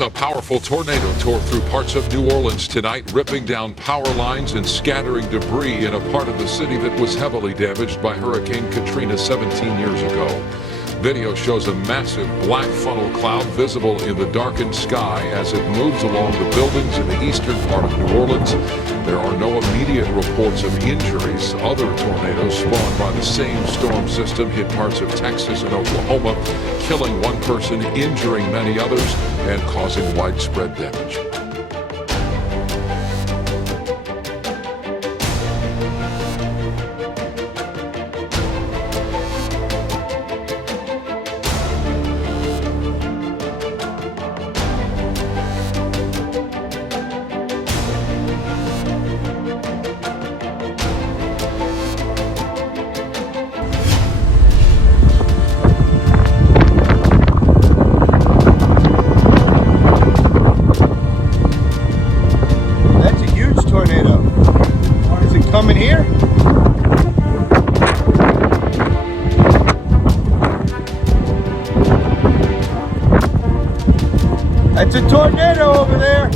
A powerful tornado tore through parts of New Orleans tonight, ripping down power lines and scattering debris in a part of the city that was heavily damaged by Hurricane Katrina 17 years ago. Video shows a massive black funnel cloud visible in the darkened sky as it moves along the buildings in the eastern part of New Orleans. There are no immediate reports of injuries. Other tornadoes spawned by the same storm system hit parts of Texas and Oklahoma, killing one person, injuring many others, and causing widespread damage. Coming here? That's a tornado over there.